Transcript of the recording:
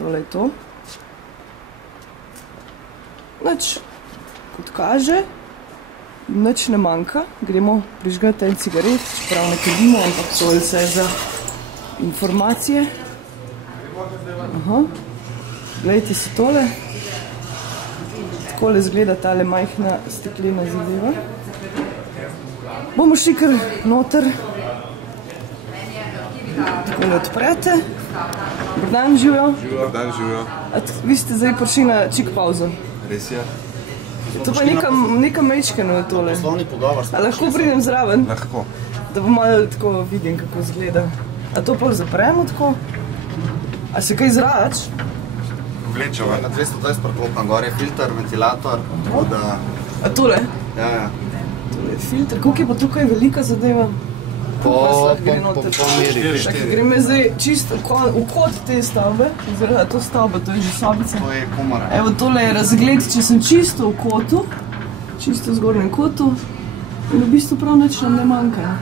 Tole je to. Nič, kot kaže, nič ne manjka. Gremo prižgati en cigaret, čeprav ne kadimo, ampak to je vse za informacije. Aha, gledajte si tole. Takole izgleda tale majhna steklena zadeva. Bomo šli kar noter. Takole odprete. Dobar dan, živijo. Dobar dan, živijo. Vi ste zdaj prišli na čik pauzo. Res je. To pa neka mečkano je tole. Poslovni pogovor. A lahko pridem zraven? Lahko. Da bom malo tako vidim, kako izgleda. A to pol zapremo tako? A se kaj zrač? Vlečeva. Na 220 preklopam, gor je filter, ventilator, tako da... A tole? Ja. Tole je filter. Koliko je pa tukaj velika zadeva? Po meri. Greme zdaj čisto v kot te stavbe. Oziroma, to stavba, to je že sobica. To je komora. Evo, tole je razgled, če sem čisto v kotu. Čisto v zgornjem kotu. In v bistvu prav nič nam ne manjka.